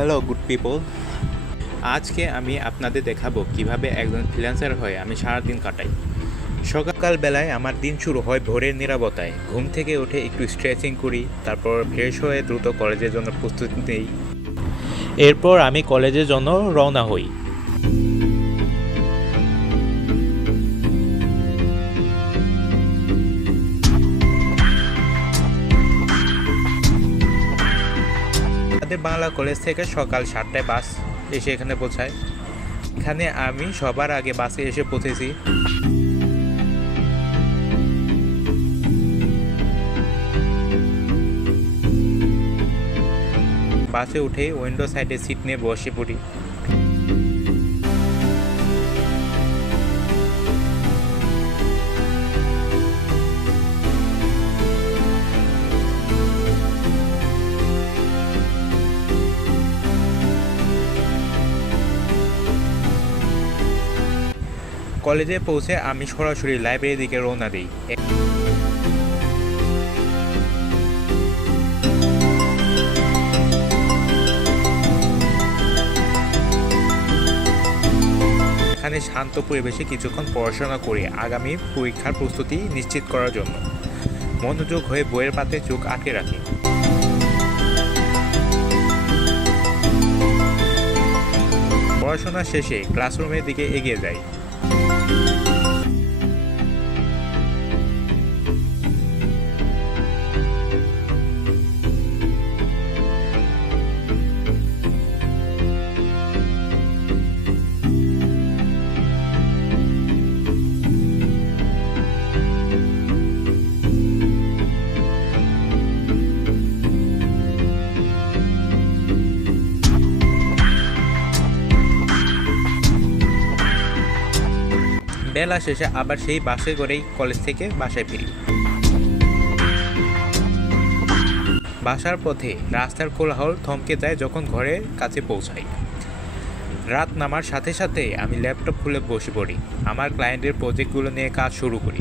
Hello good people, আজকে আমি আপনাদের দেখাবো কিভাবে একজন ফ্রিল্যান্সার হয়ে আমি সারাদিন কাটাই। সকালবেলায় আমার দিন শুরু হয় ভোরের নীরবতায়। ঘুম থেকে উঠে একটু স্ট্রেচিং করি, তারপর ফ্রেশ হয়ে দ্রুত কলেজের জন্য প্রস্তুতি নেই। এরপর আমি কলেজের জন্য রওনা হই। আমাদের বাংলা কলেজ থেকে সকাল 7টায় বাস এসে এখানে পৌঁছায়। এখানে আমি সবার আগে বাসে এসে পৌঁছেছি। বাসে উঠে উইন্ডো সাইডে সিট নিয়ে বসে পড়ি। কলেজে পৌঁছে আমি সরাসরি লাইব্রেরির দিকে রওনা দিই। এখানে শান্ত পরিবেশে কিছুক্ষণ পড়াশোনা করি আগামী পরীক্ষার প্রস্তুতি নিশ্চিত করার জন্য। মনোযোগ হয়ে বইয়ের পাতায় চোখ আটকে রাখি। পড়াশোনা শেষে ক্লাসরুমের দিকে এগিয়ে যাই। বেলা শেষে আবার সেই বাসে করেই কলেজ থেকে বাসায় ফিরি। বাসার পথে রাস্তার কোলাহল থমকে যায় যখন ঘরের কাছে পৌঁছাই। রাত নামার সাথে সাথে আমি ল্যাপটপ খুলে বসে পড়ি। আমার ক্লায়েন্টের প্রজেক্টগুলো নিয়ে কাজ শুরু করি।